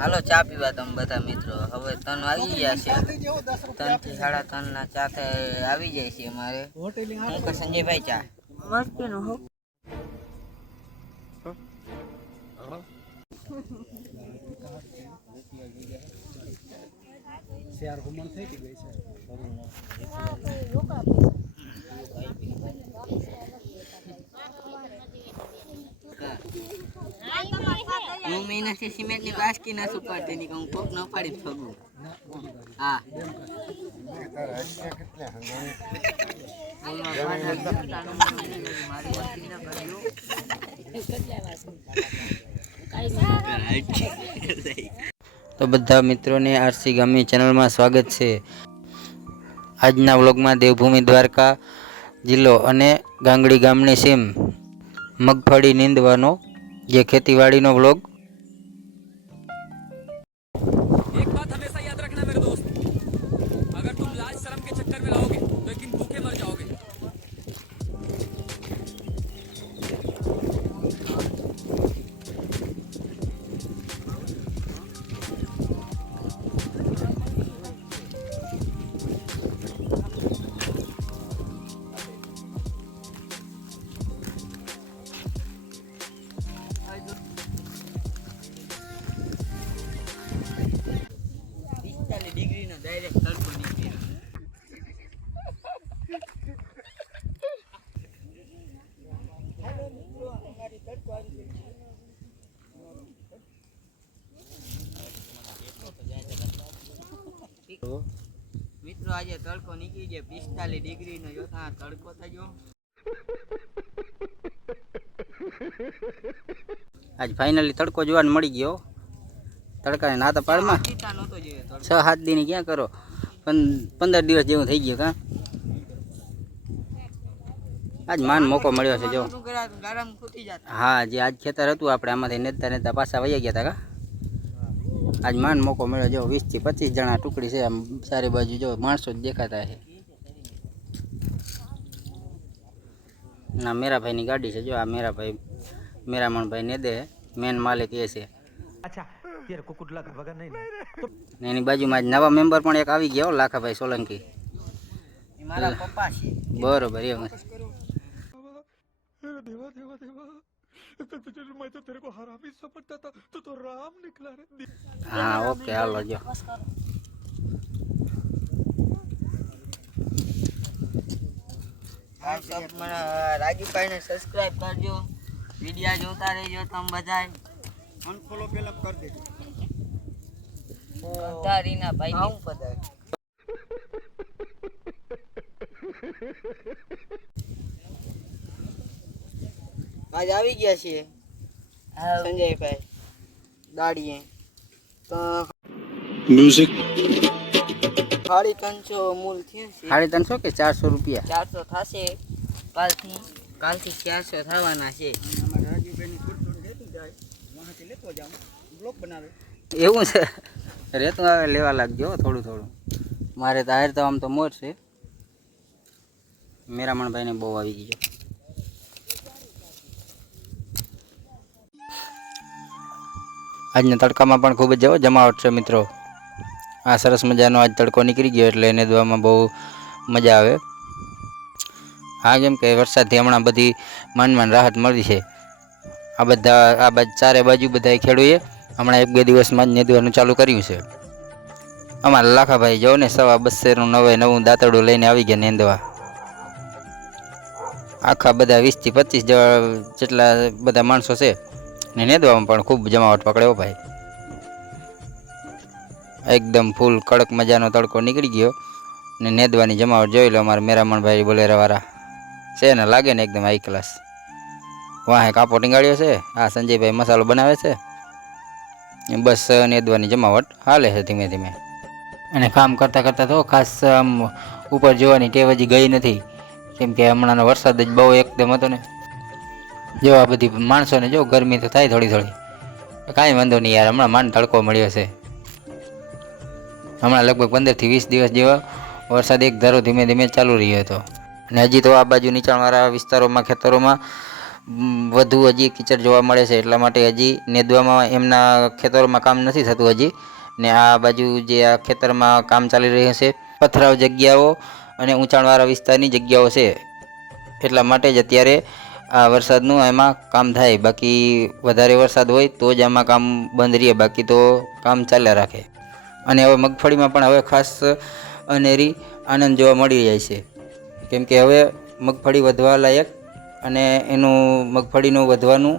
હાલો, ચા પીવા તમે બધા મિત્રો. હવે ત્રણ વાગી ગયા છે. ત્રણથી સાડા ત્રણ ના ચા આવી જાય છે અમારે હું કે સંજયભાઈ ચા? મસ્તી નો હો હું મહિનાથી સિમેન્ટની બાસ્કી ના સુપાડતી ની હું કોક ન પાડી ફગું. હા. તો બધા મિત્રોને આરસી ગામની ચેનલમાં સ્વાગત છે. આજના વ્લોગમાં દેવભૂમિ દ્વારકા જિલ્લો અને ગાંગડી ગામની સીમ મગફળી નીંદવાનો જે ખેતીવાડીનો વ્લોગ अगर तुम लाज शर्म के चक्कर में रहोगे तो एक दिन भूखे મિત્રો આજે તડકો નીકળી ગયો. પિસ્તાલીસ ડિગ્રીનો જોતા તડકો થયો આજ ફાઇનલી તડકો જોવાને મળી ગયો. તડકાને નાતા પાડમાં. છ સાત દિન ક્યાં કરો? પંદર દિવસ જેવું થઈ ગયું કા? આજ માન મોકો મળ્યો છે જો. હા જે આજ ખેતર હતું આપણે આમાંથી નેતા નેતા પાછા વહી ગયા હતા કા? આજ માન મોકો મળ્યો જો વીસથી પચીસ જણા ટુકડી છે આમ સારી બાજુ જો માણસો જ દેખાતા છે. ના મેરાભાઈની ગાડી છે જો આ મેરાભાઈ મેરામણભાઈ ને દે. મેન માલિક એ છે. એની બાજુમાં નવા મેમ્બર પણ એક આવી ગયા હો, લાખાભાઈ સોલંકી. મારા પપ્પા છે બરોબર એવું मैं तो तेरे को हरामी समझता था तू तो राम निकला रे હા ઓકે હાલો જો રાજુભાઈને સબસ્ક્રાઇબ કરજો વિડિયા જોતા રહેજો તમે બધાય અનફોલો પેલા કરી દેજો તારીના ભાઈ આવું પધાર આજ આવી ગયા છીએ. સંજયભાઈ દાડીએ. તો સાડી ત્રણસો મૂલ થયા છે. સાડી ત્રણસો કે ચારસો રૂપિયા? ચારસો થશે. કાલથી કાલથી ચારસો થવાના છે. એવું છે? રેતું આવે લેવા લાગજો હો થોડું થોડું. મારે તો આયર તો આમ તો મોર છે. મેરામણભાઈને બહુ આવી ગયો. આજના તડકામાં પણ ખૂબ જ જમાવટ છે મિત્રો. આ સરસ મજાનો આજ તડકો નીકળી ગયો એટલે એને દવામાં બહુ મજા આવે. હા કેમ કે વરસાદથી હમણાં બધી માંડ રાહત મળી છે. આ બધા, આ બાજુ, ચારે બાજુ બધા ખેડૂએ હમણાં એક બે દિવસમાં જ નેદવાનું ચાલુ કર્યું છે. અમારા લાખાભાઈ જો ને સવા બસેરનું નવે નવું દાંતડું લઈને આવી ગયા નેંદવા. આખા બધા વીસથી પચીસ જેટલા બધા માણસો છે. ને નેદવામાં પણ ખૂબ જમાવટ પકડ્યો ભાઈ. એકદમ ફૂલ કડક મજાનો તડકો નીકળી ગયો ને નેદવાની જમાવટ જોઈ લો અમારા મેરામણભાઈ બોલેરાવાળા છે ને, લાગે ને એકદમ હાઈ ક્લાસ વાહે કાપો ટીંગાડ્યો છે, આ સંજયભાઈ મસાલો બનાવે છે. બસ નેદવાની જમાવટ હાલે છે ધીમે ધીમે. અને કામ કરતાં કરતાં તો ખાસ ઉપર જોવાની ટેવ હજી ગઈ નથી. કેમ કે હમણાંનો વરસાદ જ બહુ એકદમ હતો ને. જો આ બધી માણસોને જો ગરમી તો થાય થોડી થોડી. કાંઈ વાંધો નહીં યાર, હમણાં માંડ તડકો મળ્યો છે. હમણાં લગભગ પંદરથી વીસ દિવસ જેવો વરસાદ એક ધારો ધીમે ધીમે ચાલુ રહ્યો હતો. અને હજી તો આ બાજુ નીચાણવાળા વિસ્તારોમાં, ખેતરોમાં વધુ હજી કિચડ જોવા મળે છે. એટલા માટે હજી નેદવામાં એમના ખેતરોમાં કામ નથી થતું હજી. ને આ બાજુ જે આ ખેતરમાં કામ ચાલી રહ્યું છે, પથરાવ જગ્યાઓ અને ઊંચાણવાળા વિસ્તારની જગ્યાઓ છે. એટલા માટે જ અત્યારે આ વરસાદનું એમાં કામ થાય. બાકી વધારે વરસાદ હોય તો જ આમાં કામ બંધ રહે. બાકી તો કામ ચાલ્યા રાખે. અને હવે મગફળીમાં પણ હવે ખાસ અનેરી આનંદ જોવા મળી જાય છે. કેમ કે હવે મગફળી વધવા લાયક અને એનું મગફળીનું વધવાનું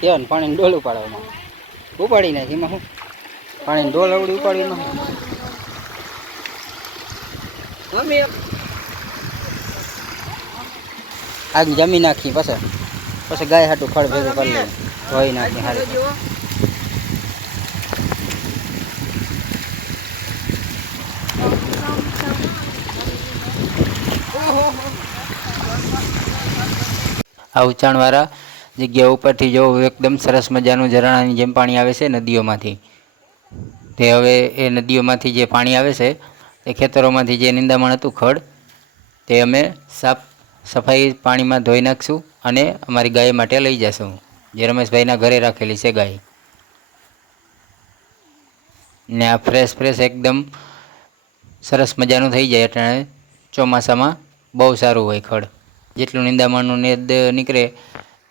કેવા ને પાણીની ડોલ ઉપાડવામાં. ઉપાડી નાખી એમાં શું? પાણીની ડોલ અવડી ઉપાડી શું? આગ જમી નાખી પછી. પછી ગાય હાટું ખડ ભેગું કરી લઈએ. ધોઈ નાખી હારી. આ ઉંચાણવાળા જગ્યા ઉપરથી જો એકદમ સરસ મજાનું ઝરણાની જેમ પાણી આવે છે નદીઓમાંથી. તે હવે એ નદીઓમાંથી જે પાણી આવે છે, તે ખેતરોમાંથી જે નિંદામણ હતું ખડ, તે અમે સાફ સફાઈ પાણીમાં ધોઈ નાખશું અને અમારી ગાય માટે લઈ જશું. જે રમેશભાઈના ઘરે રાખેલી છે ગાય. ને આ ફ્રેશ ફ્રેશ એકદમ સરસ મજાનું થઈ જાય એટલે ચોમાસામાં બહુ સારું હોય ખડ. જેટલું નિંદામણનું નેદ નીકળે,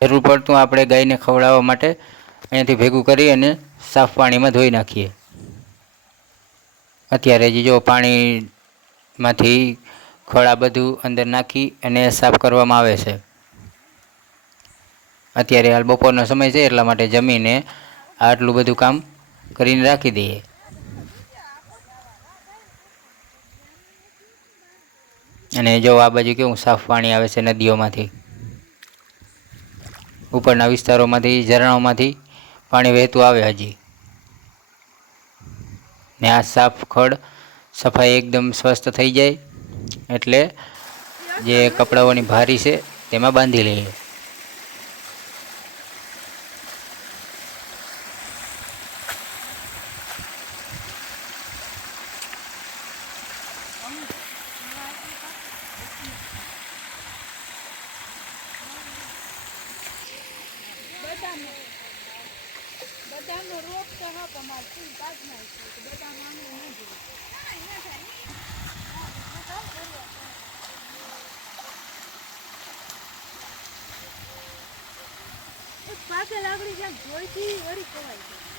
જરૂર પડતું આપણે ગાયને ખવડાવવા માટે અહીંયાથી ભેગું કરી અને સાફ પાણીમાં ધોઈ નાખીએ. અત્યારે જે જો પાણીમાંથી ખોળા બધું અંદર નાખી અને સાફ કરવામાં આવે છે. અત્યારે હાલ બપોરનો સમય છે, એટલા માટે જમીને આટલું બધું કામ કરીને રાખી દઈએ. અને જો આ બાજુ કેવું સાફ પાણી આવે છે નદીઓમાંથી, ઉપરના વિસ્તારોમાંથી, ઝરણાઓમાંથી પાણી વહેતું આવે હજી. ને આ સાફ ખડ સફાઈ એકદમ સ્વસ્થ થઈ જાય, એટલે જે કપડાઓની ભારી છે તેમાં બાંધી લઈએ. બધાનો રોગ તો હા તમારે ફૂલ પાક નાખ્યું તો બધા માનું નહીં જોઈએ પાકે લાગણી જ્યાં જોઈતી વળી કહેવાય છે.